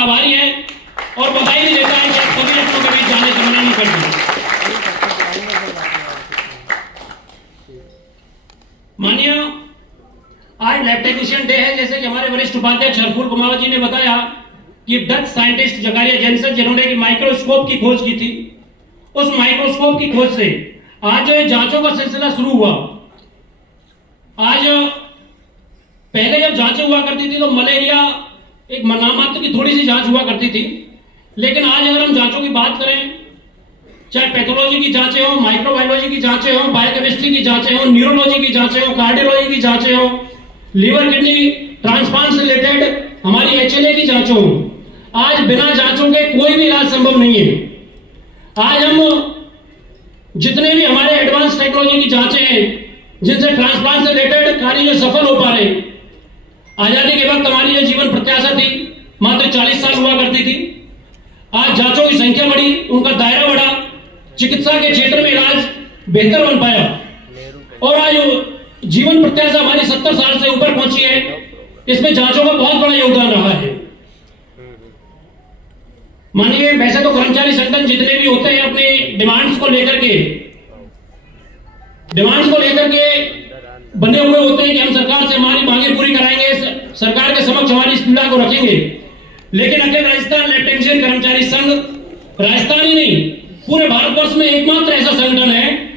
आभारी है और बधाई भी देता है कि आप सभी लोगों के बीच जाने से मना नहीं करते। माननीय आज लैब टेक्नीशियन डे है, जैसे कि हमारे वरिष्ठ उपाध्यक्ष हरफुल कुमावत जी ने बताया कि डच साइंटिस्ट जकारिया जेन्सेन जिन्होंने कि माइक्रोस्कोप की खोज की थी, उस माइक्रोस्कोप की खोज से आज जो जांचों का सिलसिला शुरू हुआ। आज पहले जब जांचें हुआ करती थी तो मलेरिया एक नामात्र की थोड़ी सी जांच हुआ करती थी, लेकिन आज अगर हम जांचों की बात करें, चाहे पैथोलॉजी की जांचें हो, माइक्रोबायोलॉजी की जांचें हो, बायोकेमिस्ट्री की जांचें हो, न्यूरोलॉजी की जांचें हो, कार्डियोलॉजी की जांचें हो, लीवर किडनी ट्रांसप्लांट से रिलेटेड हमारी HLA की जांचें हो, आज बिना जांचों के कोई भी इलाज संभव नहीं है। आज हम जितने भी हमारे एडवांस टेक्नोलॉजी की जांचें हैं जिनसे ट्रांसप्लांट से रिलेटेड कार्य जो सफल हो पा रहे हैं, आजादी के वक्त हमारी जो जीवन प्रत्याशा थी मात्र 40 साल हुआ करती थी, आज जांचों की संख्या बढ़ी, उनका दायरा बढ़ा, चिकित्सा के क्षेत्र में इलाज बेहतर बन पाया और आज जीवन प्रत्याशा हमारी 70 साल से ऊपर पहुंची है। इसमें जांचों का बहुत बड़ा योगदान रहा है। मानिए, वैसे तो कर्मचारी संगठन जितने भी होते हैं अपने डिमांड्स को लेकर के बने हुए होते हैं कि हम सरकार से हमारी मांगे पूरी कराएंगे, सरकार के समक्ष हमारी इस पीड़ा को रखेंगे। लेकिन अखिल राजस्थान लैब टेक्नीशियन कर्मचारी संघ राजस्थान ही नहीं पूरे भारतवर्ष में एकमात्र ऐसा संगठन है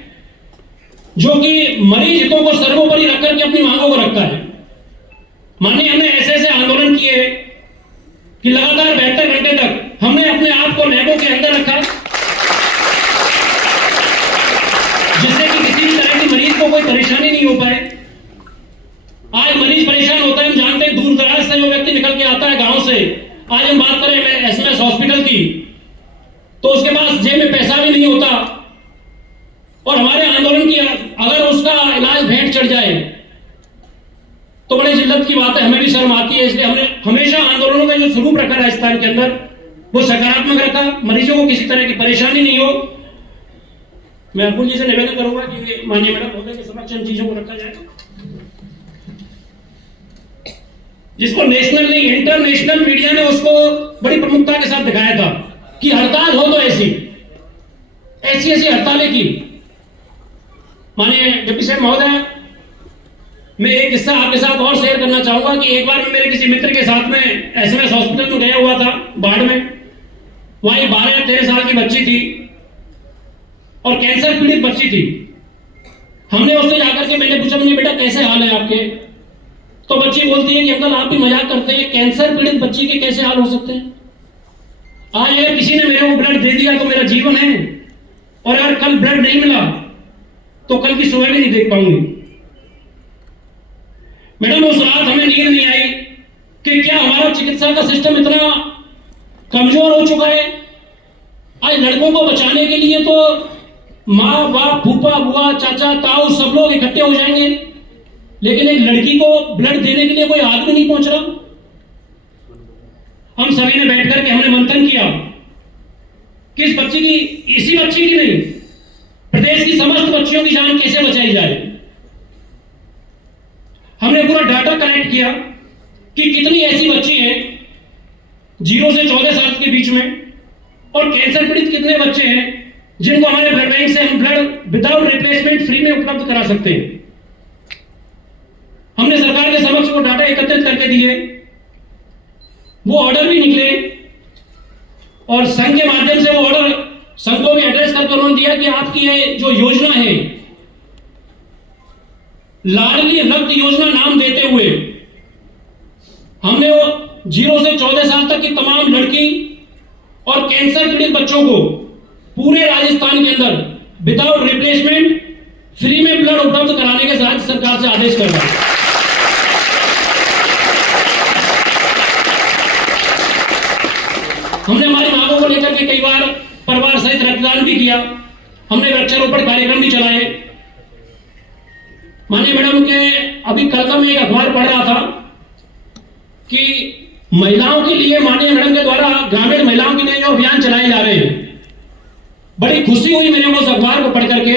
जो कि मरीज हितों को सर्वोपरि रखकर के अपनी मांगों को रखता है। मानिए, हमने ऐसे आंदोलन किए कि लगातार 72 घंटे तक हमने अपने आप को लैबों के अंदर रखा, जिससे कि किसी भी तरह की मरीज को कोई परेशानी नहीं हो पाए। आज मरीज परेशान होता है, हम जानते हैं, दूर दराज से जो व्यक्ति निकल के आता है गांव से। आज हम बात करें SMS हॉस्पिटल की, तो उसके पास जेब में पैसा भी नहीं होता और हमारे आंदोलन की अगर उसका इलाज भेंट चढ़ जाए तो बड़ी जिल्लत की बात है, हमें भी शर्म आती है। इसलिए हमने हमेशा आंदोलनों का जो स्वरूप रखा राजस्थान के अंदर वो सकारात्मक रखा, मरीजों को किसी तरह की परेशानी नहीं हो। मैं अपुल जी से निवेदन करूंगा कि माननीय मैडम महोदय के समक्ष इन चीजों को रखा जाए, जिसको नेशनल नहीं इंटरनेशनल मीडिया ने उसको बड़ी प्रमुखता के साथ दिखाया था कि हड़ताल हो तो ऐसी हड़तालें की। माननीय डिप्टी साहब महोदय, मैं एक किस्सा आपके साथ और शेयर करना चाहूंगा कि एक बार मैं मेरे किसी मित्र के साथ में SMS हॉस्पिटल में गया हुआ था बाढ़ में। वहीं 12-13 साल की बच्ची थी और कैंसर पीड़ित बच्ची थी। हमने उससे जाकर के मैंने पूछा, बेटा कैसे हाल है आपके? तो बच्ची बोलती है कि अंकल आप भी मजाक करते हैं, कैंसर पीड़ित बच्ची के कैसे हाल हो सकते हैं? आज अगर किसी ने मेरे को ब्लड दे दिया तो मेरा जीवन है, और अगर कल ब्लड नहीं मिला तो कल की सुबह भी नहीं देख पाऊंगी। मैडम, उस रात हमें नींद नहीं आई कि क्या हमारा चिकित्सा का सिस्टम इतना कमजोर हो चुका है। आज लड़कों को बचाने के लिए तो माँ बाप, फूफा बुआ, चाचा ताऊ सब लोग इकट्ठे हो जाएंगे, लेकिन एक लड़की को ब्लड देने के लिए कोई आदमी नहीं पहुंच रहा। हम सभी ने बैठ करके हमने मंथन किया कि इस बच्ची की, इसी बच्ची की नहीं, प्रदेश की समस्त बच्चियों की जान कैसे बचाई जाए। हमने पूरा डाटा कलेक्ट किया कि कितनी ऐसी बच्ची हैं 0 से 14 साल के बीच में, और कैंसर पीड़ित कितने बच्चे हैं जिनको हमारे ब्लड बैंक से हम ब्लड विदाउट रिप्लेसमेंट फ्री में उपलब्ध करा सकते हैं। हमने सरकार के समक्ष वो डाटा एकत्रित करके दिए, वो ऑर्डर भी निकले और संघ के माध्यम से वो ऑर्डर संघ को भी एड्रेस करके उन्होंने दिया कि आपकी ये जो योजना है, लाडली रक्त योजना नाम देते हुए हमने वो 0 से 14 साल तक की तमाम लड़की और कैंसर पीड़ित बच्चों को पूरे राजस्थान के अंदर विदाउट रिप्लेसमेंट फ्री में ब्लड उपलब्ध कराने के राज्य सरकार से आदेश कर रहा है। हमने हमारी मांगों को लेकर के कई बार परिवार सहित रक्तदान भी किया, हमने वृक्षारोपण कार्यक्रम भी चलाए। माननीय मैडम के अभी कल का मैं एक अखबार पढ़ रहा था कि महिलाओं के लिए माननीय मैडम के द्वारा ग्रामीण महिलाओं के लिए जो अभियान चलाए जा रहे हैं, बड़ी खुशी हुई मेरे को उस अखबार को पढ़ करके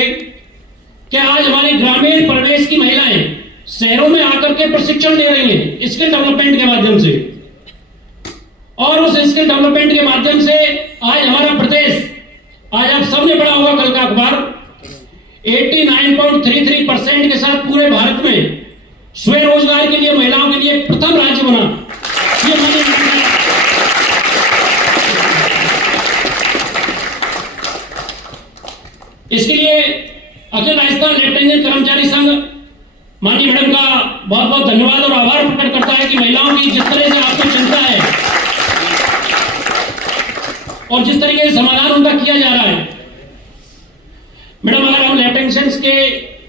कि आज हमारी ग्रामीण प्रदेश की महिलाएं शहरों में आकर के प्रशिक्षण ले रही हैं स्किल डेवलपमेंट के माध्यम से। और उस स्किल डेवलपमेंट के माध्यम से आज हमारा प्रदेश, आज आप सबने पढ़ा होगा कल का अखबार, 89.33% के साथ पूरे भारत में स्वरोजगार के लिए महिलाओं के लिए प्रथम राज्य बना। ये इसके लिए अखिल राजस्थान लेफ्टिनेंट कर्मचारी संघ माननीय मैडम का बहुत बहुत धन्यवाद और आभार प्रकट करता है कि महिलाओं की जिस तरह से आपको चिंता है और जिस तरीके से समाधान उनका किया जा रहा है। मैडम, अगर हम लेफ्टिनेंट्स के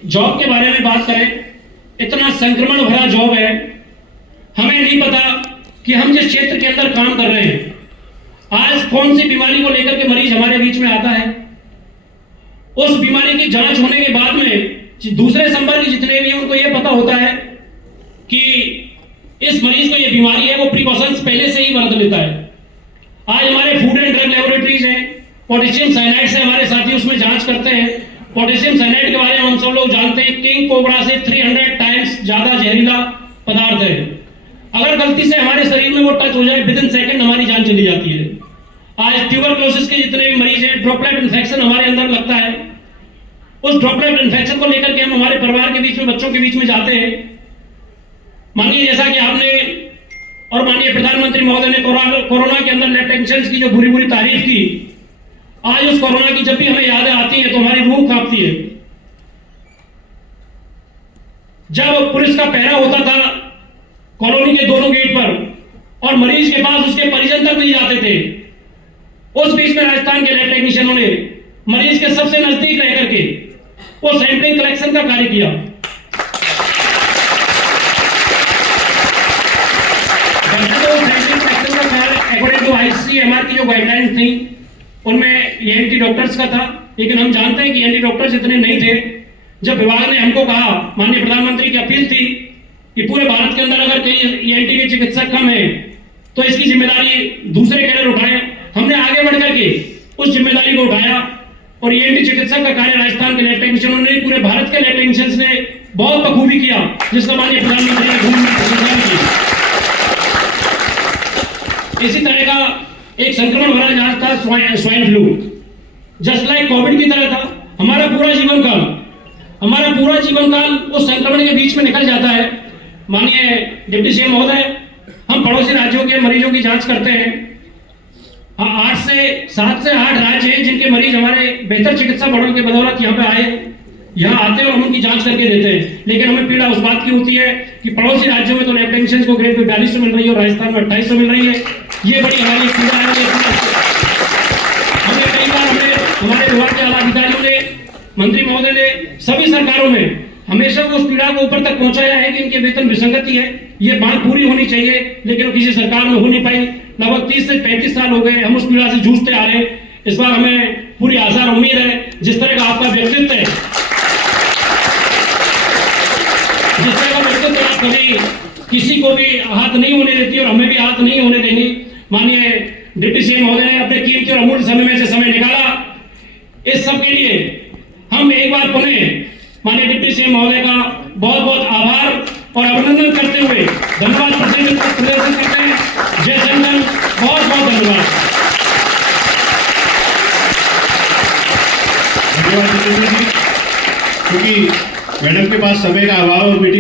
जॉब के बारे में बात करें, इतना संक्रमण भरा जॉब है, हमें नहीं पता कि हम जिस क्षेत्र के अंदर काम कर रहे हैं, आज कौन सी बीमारी को लेकर के मरीज हमारे बीच में आता है। उस बीमारी की जांच होने के बाद में दूसरे संपर्क जितने भी हैं उनको यह पता होता है कि इस मरीज को यह बीमारी है, वो प्रिकॉशंस पहले से ही बरत लेता है। आज हमारे फूड एंड ड्रग लेबोरेटरीज हैं, पोटेशियम साइनाइड से हमारे साथी उसमें जांच करते हैं। पोटेशियम साइनाइड के बारे में हम सब लोग जानते हैं, किंग कोबरा से 300 टाइम्स ज्यादा जहरीला पदार्थ है। अगर गलती से हमारे शरीर में वो टच हो जाए, विद इन सेकंड हमारी जान चली जाती है। आज ट्यूबरक्लोसिस के जितने भी मरीज हैं, ड्रॉपलेट इन्फेक्शन हमारे अंदर लगता है। उस ड्रॉपलेट इन्फेक्शन को लेकर के हम हमारे परिवार के बीच में, बच्चों के बीच में जाते हैं। मानिए जैसा कि आपने और माननीय प्रधानमंत्री महोदय ने कोरोना के अंदर लेफ्टिनेंट्स की जो बुरी बुरी तारीफ की, आज उस कोरोना की जब भी हमें यादें आती हैं तो हमारी रूह कांपती है। जब पुलिस का पहरा होता था कॉलोनी के दोनों गेट पर और मरीज के पास उसके परिजन तक नहीं जाते थे, उस बीच में राजस्थान के लैब टेक्नीशियनों ने मरीज के सबसे नजदीक रह करके वो सैंपलिंग कलेक्शन का कार्य किया। अकॉर्डिंग टू आईसीएमआर की जो गाइडलाइंस थी उनमें ईएनटी डॉक्टर्स का था, लेकिन हम जानते हैं कि ईएनटी डॉक्टर्स इतने नहीं थे। जब विभाग ने हमको कहा, माननीय प्रधानमंत्री की अपील थी कि पूरे भारत के अंदर अगर कहीं ईएनटी के चिकित्सक कम है तो इसकी जिम्मेदारी दूसरे कैडर उठाएं, हमने आगे बढ़ करके उस जिम्मेदारी को उठाया और ईएनटी चिकित्सक का कार्य राजस्थान के लैब टेक्नीशियनों ने, पूरे भारत के लैब टेक्नीशियंस ने बहुत बखूबी किया, जिसका माननीय प्रधानमंत्री ने भूमि प्रशंसा की। इसी तरह का एक संक्रमण भरा इलाज था swine flu, just like Covid की तरह था। हमारा पूरा जीवन काल उस संक्रमण के बीच में निकल जाता है। माननीय डिप्टी सीएम महोदय, हम पड़ोसी राज्यों के मरीजों की जांच करते हैं। 7 से 8 राज्य हैं जिनके मरीज हमारे बेहतर चिकित्सा मॉडल के बदौलत यहाँ पे आए, यहाँ आते हैं और हम उनकी जांच करके देते हैं। लेकिन हमें पीड़ा उस बात की होती है कि पड़ोसी राज्यों में तो लैब टेक्नीशियंस को ग्रेड पे 4200 मिल रही है और राजस्थान में 2800 मिल रही है। ये बड़ी हमारी पीड़ा है। हमें कई बार हमारे विभाग के आला अधिकारियों ने, मंत्री महोदय ने, सभी सरकारों में हमेशा उस पीड़ा को ऊपर तक पहुंचाया है कि इनके वेतन विसंगति है, ये बात पूरी होनी चाहिए, लेकिन किसी सरकार में हो नहीं पाई। लगभग 30 से 35 साल हो गए हम उस पीड़ा से जूझते आ रहे हैं। इस बार हमें पूरी आशा और उम्मीद है, जिस तरह का आपका व्यक्तित्व है, जिस तरह का व्यक्तित्व आप कभी किसी को भी हाथ नहीं होने देती और हमें भी हाथ नहीं होने देंगी। माननीय डिप्टी सीएम महोदय ने अपने कीमती और अमूल्य समय में से समय निकाला। इस सब के लिए हम एक बार पुनः माननीय डिप्टी सीएम महोदय का बहुत बहुत आभार और अभिनंदन करते हुए धन्यवाद प्रदर्शन करते हैं। जय संगठन, बहुत बहुत धन्यवाद। क्योंकि मैडम के पास समय का अभाव और मीटिंग